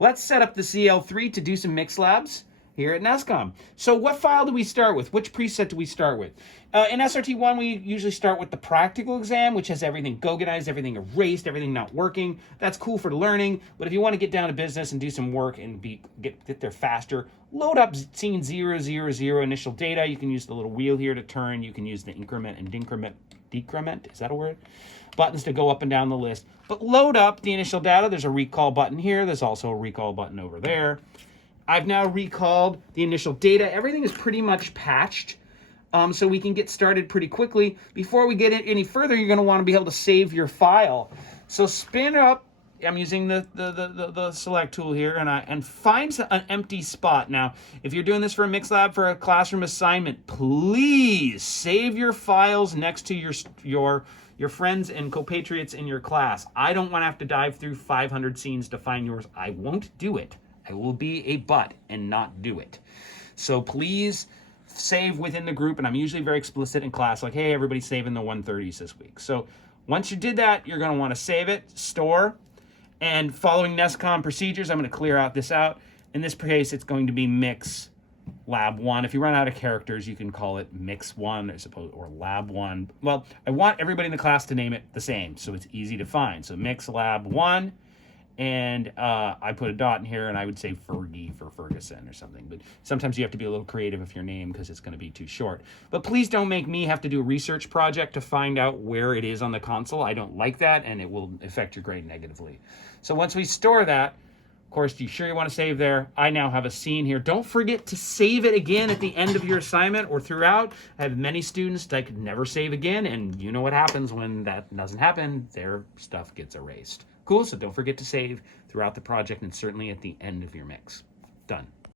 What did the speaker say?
Let's set up the CL3 to do some mix labs here at NESCOM. So what file do we start with? Which preset do we start with? In SRT1, we usually start with the practical exam, which has everything GOGANized, everything erased, everything not working. That's cool for learning, but if you want to get down to business and do some work and get there faster, load up scene 000 initial data. You can use the little wheel here to turn. You can use the increment and decrement, is that a word? Buttons to go up and down the list. But load up the initial data. There's a recall button here. There's also a recall button over there. I've now recalled the initial data. Everything is pretty much patched, so we can get started pretty quickly. Before we get any further, you're going to want to be able to save your file. So spin up. I'm using the select tool here, and find an empty spot. Now, if you're doing this for a mix lab for a classroom assignment, please save your files next to your friends and compatriots in your class. I don't want to have to dive through 500 scenes to find yours. I won't do it. I will be a butt and not do it. So please save within the group, and I'm usually very explicit in class, like, hey, everybody's saving the 130s this week. So once you did that, you're going to want to save it, store, and following NESCOM procedures, I'm going to clear out this out. In this case, it's going to be Mix Lab 1. If you run out of characters, you can call it Mix 1, I suppose, or Lab 1. Well, I want everybody in the class to name it the same, so it's easy to find. So Mix Lab 1. And I put a dot in here, and I would say Fergie for Ferguson or something. But sometimes you have to be a little creative with your name because it's going to be too short. But please don't make me have to do a research project to find out where it is on the console. I don't like that, and it will affect your grade negatively. So once we store that, of course, you sure you want to save there? I now have a scene here. Don't forget to save it again at the end of your assignment or throughout. I have many students that could never save again, and you know what happens when that doesn't happen. Their stuff gets erased. Cool, so don't forget to save throughout the project and certainly at the end of your mix. Done.